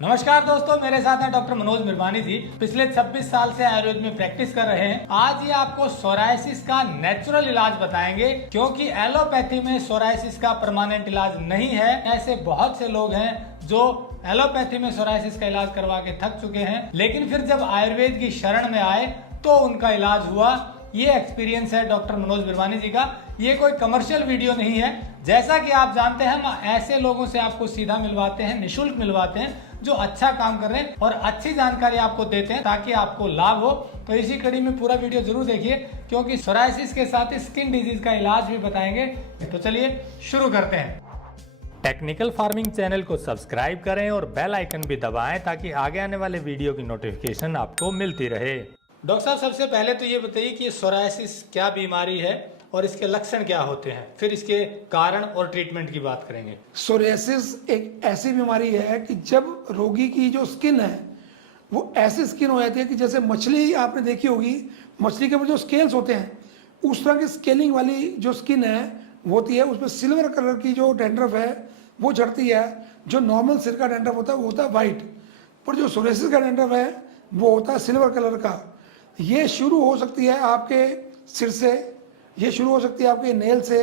नमस्कार दोस्तों, मेरे साथ हैं डॉक्टर मनोज मिरवानी जी। पिछले 26 साल से आयुर्वेद में प्रैक्टिस कर रहे हैं। आज ये आपको सोरायसिस का नेचुरल इलाज बताएंगे, क्योंकि एलोपैथी में सोरायसिस का परमानेंट इलाज नहीं है। ऐसे बहुत से लोग हैं जो एलोपैथी में सोरायसिस का इलाज करवा के थक चुके हैं, लेकिन फिर जब आयुर्वेद की शरण में आए तो उनका इलाज हुआ। ये एक्सपीरियंस है डॉक्टर मनोज मिरवानी जी का। ये कोई कमर्शियल वीडियो नहीं है। जैसा कि आप जानते हैं, हम ऐसे लोगों से आपको सीधा मिलवाते हैं, निशुल्क मिलवाते हैं, जो अच्छा काम कर रहे हैं और अच्छी जानकारी आपको देते हैं ताकि आपको लाभ हो। तो इसी कड़ी में पूरा वीडियो जरूर देखिए, क्योंकि सोरायसिस के साथ स्किन डिजीज का इलाज भी बताएंगे। तो चलिए शुरू करते हैं। टेक्निकल फार्मिंग चैनल को सब्सक्राइब करें और बेल आइकन भी दबाएं ताकि आगे आने वाले वीडियो की नोटिफिकेशन आपको मिलती रहे। डॉक्टर साहब, सबसे पहले तो ये बताइए कि सोरायसिस क्या बीमारी है और इसके लक्षण क्या होते हैं, फिर इसके कारण और ट्रीटमेंट की बात करेंगे। सोरियासिस एक ऐसी बीमारी है कि जब रोगी की जो स्किन है वो ऐसी स्किन हो जाती है कि जैसे मछली आपने देखी होगी, मछली के ऊपर जो स्केल्स होते हैं उस तरह की स्केलिंग वाली जो स्किन है वो होती है। उसमें सिल्वर कलर की जो डैंड्रफ है वो झड़ती है। जो नॉर्मल सिर का डैंड्रफ होता है वो होता है वाइट, पर जो सोरियासिस का डैंड्रफ है वो होता है सिल्वर कलर का। ये शुरू हो सकती है आपके सिर से, ये शुरू हो सकती है आपके नेल से,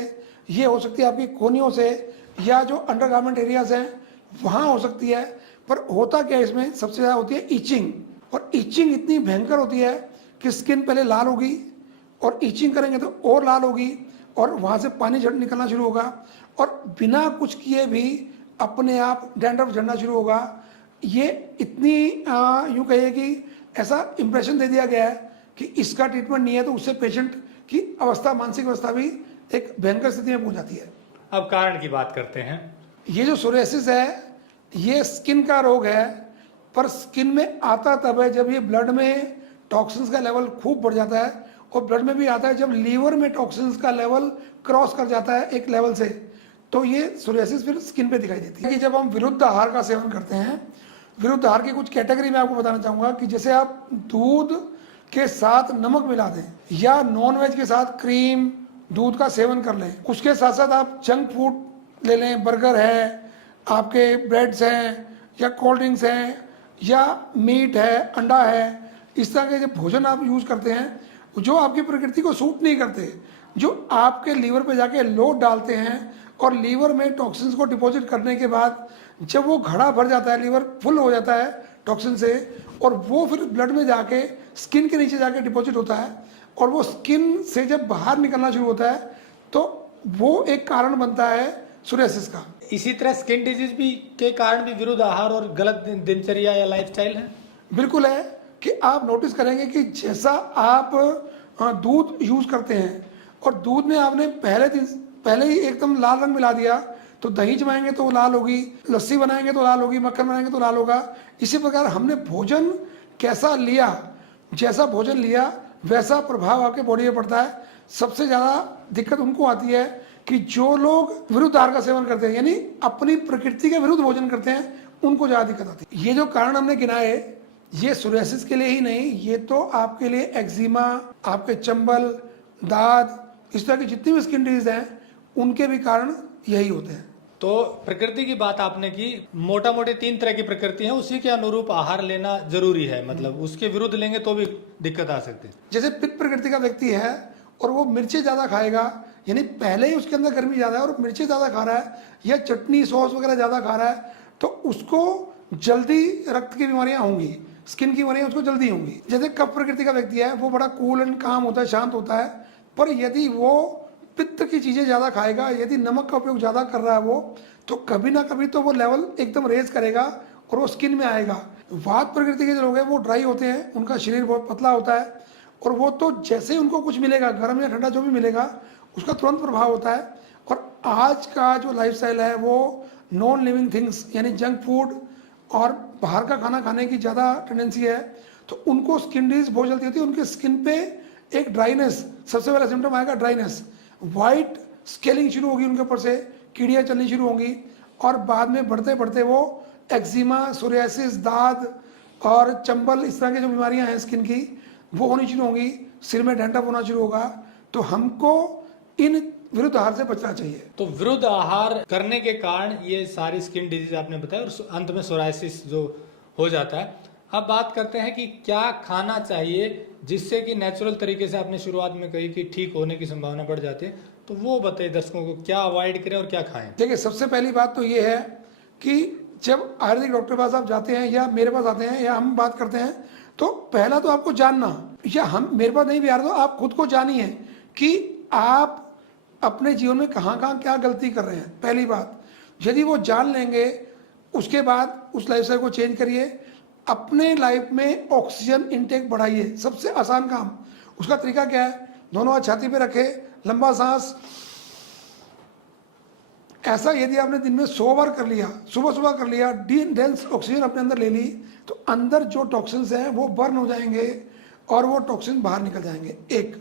ये हो सकती है आपकी कोहनियों से, या जो अंडरगारमेंट एरियाज हैं वहाँ हो सकती है। पर होता क्या है, इसमें सबसे ज़्यादा होती है ईचिंग। और ईचिंग इतनी भयंकर होती है कि स्किन पहले लाल होगी और ईचिंग करेंगे तो और लाल होगी और वहाँ से पानी निकलना शुरू होगा और बिना कुछ किए भी अपने आप डैंड्रफ झड़ना शुरू होगा। ये इतनी यूँ कहिए कि ऐसा इंप्रेशन दे दिया गया है कि इसका ट्रीटमेंट नहीं है तो उससे पेशेंट की अवस्था, मानसिक अवस्था भी एक भयंकर स्थिति में पहुंच जाती है। अब कारण की बात करते हैं। ये जो सोरियासिस है ये स्किन का रोग है, पर स्किन में आता तब है जब ये ब्लड में टॉक्सिन्स का लेवल खूब बढ़ जाता है, और ब्लड में भी आता है जब लीवर में टॉक्सिन्स का लेवल क्रॉस कर जाता है एक लेवल से, तो ये सोरियासिस फिर स्किन पे दिखाई देती है। कि जब हम विरुद्ध आहार का सेवन करते हैं, विरुद्ध आहार की कुछ कैटेगरी में आपको बताना चाहूँगा कि जैसे आप दूध के साथ नमक मिला दें या नॉनवेज के साथ क्रीम दूध का सेवन कर लें, उसके साथ साथ आप जंक फूड ले लें, बर्गर है, आपके ब्रेड्स हैं या कोल्ड ड्रिंक्स हैं या मीट है, अंडा है, इस तरह के जो भोजन आप यूज़ करते हैं जो आपकी प्रकृति को सूट नहीं करते, जो आपके लीवर पे जाके लोड डालते हैं और लीवर में टॉक्सिन्स को डिपॉजिट करने के बाद जब वो घड़ा भर जाता है, लीवर फुल हो जाता है टॉक्सिन से, और वो फिर ब्लड में जाके स्किन के नीचे जाके डिपॉजिट होता है और वो स्किन से जब बाहर निकलना शुरू होता है तो वो एक कारण बनता है सोरियासिस का। इसी तरह स्किन डिजीज भी के कारण भी विरुद्ध आहार और गलत दिनचर्या या लाइफस्टाइल है। बिल्कुल है कि आप नोटिस करेंगे कि जैसा आप दूध यूज़ करते हैं और दूध में आपने पहले ही एकदम लाल रंग मिला दिया, तो दही जमाएंगे तो लाल होगी, लस्सी बनाएंगे तो लाल होगी, मक्खन बनाएंगे तो लाल होगा। इसी प्रकार हमने भोजन कैसा लिया, जैसा भोजन लिया वैसा प्रभाव आपके बॉडी में पड़ता है। सबसे ज़्यादा दिक्कत उनको आती है कि जो लोग विरुद्ध आहार का सेवन करते हैं, यानी अपनी प्रकृति के विरुद्ध भोजन करते हैं, उनको ज़्यादा दिक्कत आती है। ये जो कारण हमने गिनाए ये सोरियासिस के लिए ही नहीं, ये तो आपके लिए एक्जिमा, आपके चंबल, दाद, इस तरह की जितनी भी स्किन डिजीज हैं उनके भी कारण यही होते हैं। तो प्रकृति की बात आपने की, मोटा मोटी 3 तरह की प्रकृति है, उसी के अनुरूप आहार लेना जरूरी है। मतलब उसके विरुद्ध लेंगे तो भी दिक्कत आ सकती है। जैसे पित्त प्रकृति का व्यक्ति है और वो मिर्ची ज़्यादा खाएगा, यानी पहले ही उसके अंदर गर्मी ज़्यादा है और मिर्ची ज़्यादा खा रहा है या चटनी सॉस वगैरह ज़्यादा खा रहा है, तो उसको जल्दी रक्त की बीमारियाँ होंगी, स्किन की बीमारियाँ उसको जल्दी होंगी। जैसे कफ प्रकृति का व्यक्ति है वो बड़ा कूल एंड काम होता है, शांत होता है, पर यदि वो पित्त की चीज़ें ज़्यादा खाएगा, यदि नमक का उपयोग ज़्यादा कर रहा है वो, तो कभी ना कभी तो वो लेवल एकदम रेज करेगा और वो स्किन में आएगा। वात प्रकृति के जो लोग हैं वो ड्राई होते हैं, उनका शरीर बहुत पतला होता है और वो तो जैसे ही उनको कुछ मिलेगा, गर्म या ठंडा जो भी मिलेगा, उसका तुरंत प्रभाव होता है। और आज का जो लाइफस्टाइल है वो नॉन लिविंग थिंग्स यानी जंक फूड और बाहर का खाना खाने की ज़्यादा टेंडेंसी है, तो उनको स्किन डिजीज बहुत जल्दी होती है। उनके स्किन पे एक ड्राइनेस, सबसे पहला सिम्टम आएगा ड्राइनेस, वाइट स्केलिंग शुरू होगी, उनके ऊपर से कीड़ियाँ चलनी शुरू होंगी और बाद में बढ़ते बढ़ते वो एक्जिमा, सोरियासिस, दाद और चंबल, इस तरह की जो बीमारियां हैं स्किन की वो होनी शुरू होंगी, सिर में डैंड्रफ होना शुरू होगा। तो हमको इन विरुद्ध आहार से बचना चाहिए। तो विरुद्ध आहार करने के कारण ये सारी स्किन डिजीज आपने बताया और अंत में सोरायसिस जो हो जाता है। अब बात करते हैं कि क्या खाना चाहिए जिससे कि नेचुरल तरीके से आपने शुरुआत में कही कि ठीक होने की संभावना बढ़ जाती है, तो वो बताइए दर्शकों को क्या अवॉइड करें और क्या खाएं। देखिए, सबसे पहली बात तो ये है कि जब आयुर्वेदिक डॉक्टर के पास आप जाते हैं या मेरे पास आते हैं या हम बात करते हैं, तो पहला तो आपको जानना, या हम मेरे पास नहीं भी आ रहा तो आप खुद को जानिए कि आप अपने जीवन में कहाँ कहाँ क्या गलती कर रहे हैं। पहली बात, यदि वो जान लेंगे उसके बाद उस लाइफस्टाइल को चेंज करिए। अपने लाइफ में ऑक्सीजन इनटेक बढ़ाइए। सबसे आसान काम, उसका तरीका क्या है, दोनों हाथ छाती पे रखे, लंबा सांस। ऐसा यदि आपने दिन में 100 बार कर लिया, सुबह सुबह कर लिया, डेंस ऑक्सीजन अपने अंदर ले ली, तो अंदर जो टॉक्सिन्स हैं वो बर्न हो जाएंगे और वो टॉक्सिन बाहर निकल जाएंगे। एक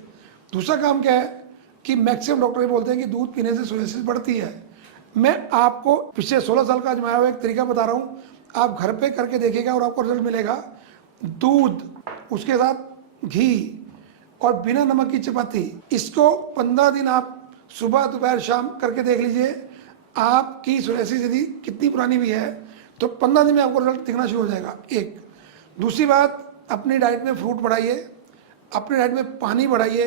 दूसरा काम क्या है कि मैक्सिमम डॉक्टर ये बोलते हैं कि दूध पीने से सोरियासिस बढ़ती है। मैं आपको पिछले 16 साल का आजमाया हुआ एक तरीका बता रहा हूँ, आप घर पे करके देखिएगा और आपको रिजल्ट मिलेगा। दूध, उसके साथ घी और बिना नमक की चपाती, इसको 15 दिन आप सुबह दोपहर शाम करके देख लीजिए। आपकी सोरियासिस यदि कितनी पुरानी भी है तो 15 दिन में आपको रिजल्ट दिखना शुरू हो जाएगा। एक दूसरी बात, अपनी डाइट में फ्रूट बढ़ाइए, अपनी डाइट में पानी बढ़ाइए,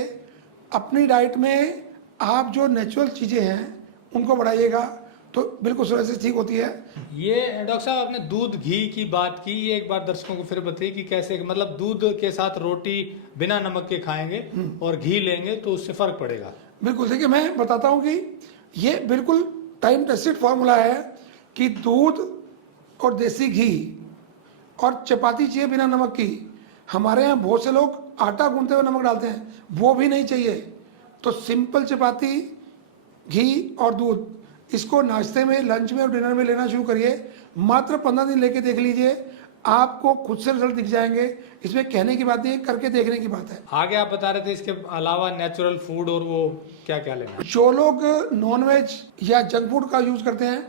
अपनी डाइट में आप जो नेचुरल चीज़ें हैं उनको बढ़ाइएगा, तो बिल्कुल सोरियासिस ठीक होती है। ये डॉक्टर साहब आपने दूध घी की बात की, ये एक बार दर्शकों को फिर बताइए कि कैसे, मतलब दूध के साथ रोटी बिना नमक के खाएंगे और घी लेंगे तो उससे फर्क पड़ेगा। बिल्कुल, देखिए मैं बताता हूँ कि ये बिल्कुल टाइम टेस्टेड फॉर्मूला है कि दूध और देसी घी और चपाती चाहिए बिना नमक की। हमारे यहाँ बहुत से लोग आटा गूंथते हुए नमक डालते हैं, वो भी नहीं चाहिए। तो सिंपल चपाती, घी और दूध, इसको नाश्ते में, लंच में और डिनर में लेना शुरू करिए। मात्र 15 दिन लेके देख लीजिए, आपको खुद से रिजल्ट दिख जाएंगे। इसमें कहने की बात नहीं, करके देखने की बात है। आगे आप बता रहे थे इसके अलावा नेचुरल फूड और वो क्या क्या लेना। जो लोग नॉनवेज या जंक फूड का यूज करते हैं,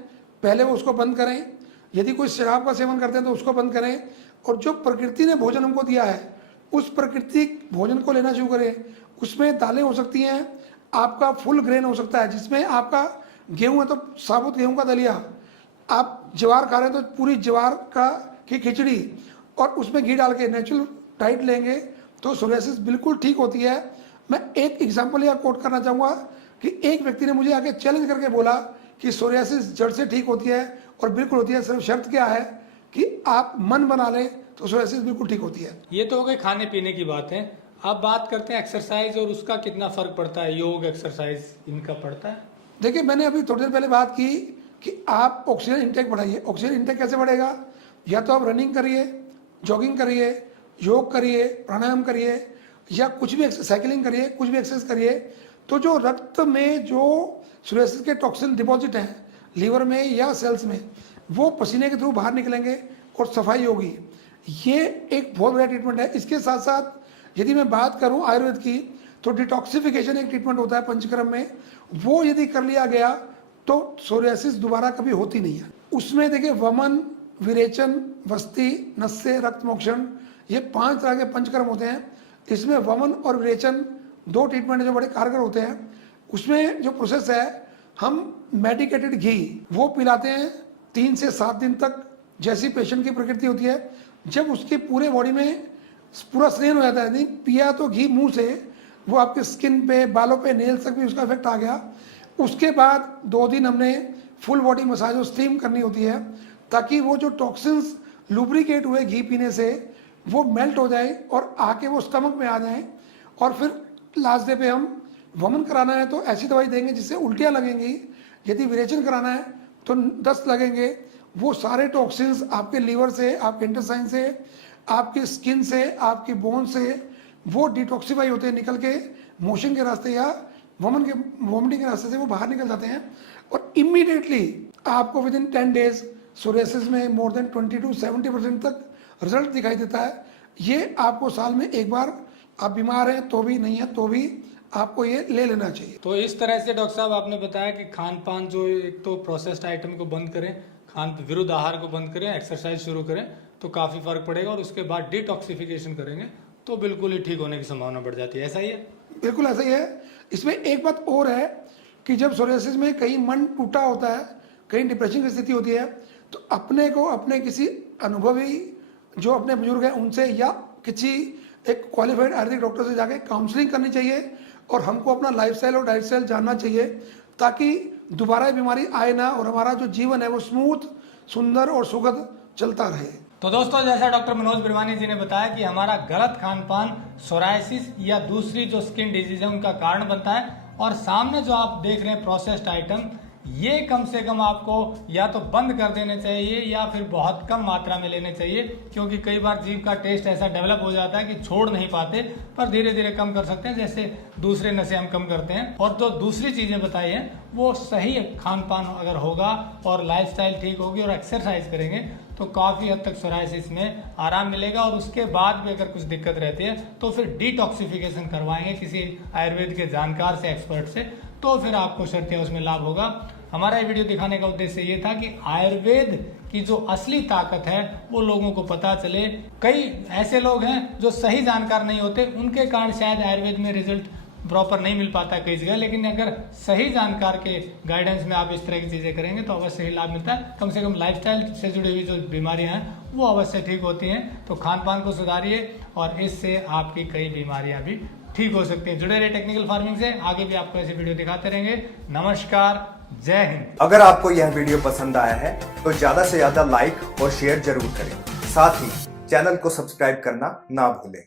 पहले वो उसको बंद करें। यदि कोई शराब का सेवन करते हैं तो उसको बंद करें, और जो प्रकृति ने भोजन हमको दिया है उस प्राकृतिक भोजन को लेना शुरू करें। उसमें दालें हो सकती हैं, आपका फुल ग्रेन हो सकता है जिसमें आपका गेहूं है तो साबुत गेहूं का दलिया, आप ज्वार खा रहे हैं तो पूरी ज्वार का की खिचड़ी, और उसमें घी डाल के नेचुरल डाइट लेंगे तो सोरियासिस बिल्कुल ठीक होती है। मैं एक एग्जांपल यहाँ कोट करना चाहूँगा कि एक व्यक्ति ने मुझे आके चैलेंज करके बोला कि सोरियासिस जड़ से ठीक होती है, और बिल्कुल होती है। सिर्फ शर्त क्या है कि आप मन बना लें तो सोरियासिस बिल्कुल ठीक होती है। ये तो हो गई खाने पीने की बात है। अब बात करते हैं एक्सरसाइज और उसका कितना फर्क पड़ता है, योग एक्सरसाइज इनका पड़ता है। देखिए, मैंने अभी थोड़ी देर पहले बात की कि आप ऑक्सीजन इंटेक बढ़ाइए। ऑक्सीजन इंटेक कैसे बढ़ेगा, या तो आप रनिंग करिए, जॉगिंग करिए, योग करिए, प्राणायाम करिए, या कुछ भी साइकिलिंग करिए, कुछ भी एक्सरसाइज करिए, तो जो रक्त में जो सोरियासिस के टॉक्सिन डिपॉजिट हैं लीवर में या सेल्स में, वो पसीने के थ्रू बाहर निकलेंगे और सफाई होगी। ये एक बहुत बड़ा ट्रीटमेंट है। इसके साथ साथ यदि मैं बात करूं आयुर्वेद की, तो डिटॉक्सिफिकेशन एक ट्रीटमेंट होता है पंचकर्म में, वो यदि कर लिया गया तो सोरियासिस दोबारा कभी होती नहीं है। उसमें देखिए, वमन, विरेचन, वस्ती, नस्य, रक्त मोक्षण, ये 5 तरह के पंचकर्म होते हैं। इसमें वमन और विरेचन 2 ट्रीटमेंट जो बड़े कारगर होते हैं। उसमें जो प्रोसेस है, हम मेडिकेटेड घी वो पिलाते हैं 3 से 7 दिन तक, जैसी पेशेंट की प्रकृति होती है। जब उसके पूरे बॉडी में पूरा स्नेन हो जाता है, नहीं पिया तो घी मुंह से, वो आपके स्किन पे, बालों पे, नेल्स तक भी उसका इफेक्ट आ गया। उसके बाद 2 दिन हमने फुल बॉडी मसाज और स्टीम करनी होती है, ताकि वो जो टॉक्सिन्स लुब्रिकेट हुए घी पीने से वो मेल्ट हो जाए और आके वो स्टमक में आ जाए। और फिर लास्ट डे पे हम वमन कराना है तो ऐसी दवाई देंगे जिससे उल्टियाँ लगेंगी। यदि विरेचन कराना है तो दस्त लगेंगे। वो सारे टॉक्सिन्स आपके लीवर से, आपके इंटेस्टाइन से, आपकी स्किन से, आपकी बोन से वो डिटॉक्सिफाई होते हैं, निकल के मोशन के रास्ते या वोमिटिंग के रास्ते से वो बाहर निकल जाते हैं। और इमीडिएटली आपको विद इन 10 डेज सोरियासिस में मोर देन 20 to 70% तक रिजल्ट दिखाई देता है। ये आपको साल में एक बार, आप बीमार हैं तो भी, नहीं है तो भी, आपको ये ले लेना चाहिए। तो इस तरह से डॉक्टर साहब आपने बताया कि खान पान, जो एक तो प्रोसेस्ड आइटम को बंद करें, खान विरुद्ध आहार को बंद करें, एक्सरसाइज शुरू करें तो काफ़ी फर्क पड़ेगा, और उसके बाद डिटॉक्सिफिकेशन करेंगे तो बिल्कुल ही ठीक होने की संभावना बढ़ जाती है। ऐसा ही है? बिल्कुल ऐसा ही है। इसमें एक बात और है कि जब सोरियासिस में कहीं मन टूटा होता है, कहीं डिप्रेशन की स्थिति होती है, तो अपने को अपने किसी अनुभवी जो अपने बुजुर्ग हैं उनसे या किसी एक क्वालिफाइड आयुर्वेदिक डॉक्टर से जाके काउंसलिंग करनी चाहिए और हमको अपना लाइफस्टाइल और डाइट स्टाइल जानना चाहिए ताकि दोबारा ये बीमारी आए ना और हमारा जो जीवन है वो स्मूथ, सुंदर और सुखद चलता रहे। तो दोस्तों, जैसा डॉक्टर मनोज बिरवानी जी ने बताया कि हमारा गलत खान पान सोराइसिस या दूसरी जो स्किन डिजीज है उनका कारण बनता है, और सामने जो आप देख रहे हैं प्रोसेस्ड आइटम, ये कम से कम आपको या तो बंद कर देने चाहिए या फिर बहुत कम मात्रा में लेने चाहिए, क्योंकि कई बार जीभ का टेस्ट ऐसा डेवलप हो जाता है कि छोड़ नहीं पाते, पर धीरे धीरे कम कर सकते हैं, जैसे दूसरे नशे हम कम करते हैं। और जो दूसरी चीजें बताई हैं वो सही खान पान अगर होगा और लाइफस्टाइल ठीक होगी और एक्सरसाइज करेंगे तो काफ़ी हद तक सोराइसिस में आराम मिलेगा। और उसके बाद भी अगर कुछ दिक्कत रहती है तो फिर डिटॉक्सिफिकेशन करवाएंगे किसी आयुर्वेद के जानकार से, एक्सपर्ट से, तो फिर आपको शर्तियाँ उसमें लाभ होगा। हमारा ये वीडियो दिखाने का उद्देश्य ये था कि आयुर्वेद की जो असली ताकत है वो लोगों को पता चले। कई ऐसे लोग हैं जो सही जानकार नहीं होते, उनके कारण शायद आयुर्वेद में रिजल्ट प्रॉपर नहीं मिल पाता कई जगह, लेकिन अगर सही जानकार के गाइडेंस में आप इस तरह की चीज़ें करेंगे तो अवश्य ही लाभ मिलता है। कम से कम लाइफस्टाइल से जुड़ी हुई जो बीमारियां हैं वो अवश्य ठीक होती हैं। तो खान पान को सुधारिए और इससे आपकी कई बीमारियां भी ठीक हो सकती हैं। जुड़े रहे टेक्निकल फार्मिंग से, आगे भी आपको ऐसे वीडियो दिखाते रहेंगे। नमस्कार, जय हिंद। अगर आपको यह वीडियो पसंद आया है तो ज्यादा से ज्यादा लाइक और शेयर जरूर करें। साथ ही चैनल को सब्सक्राइब करना ना भूलें।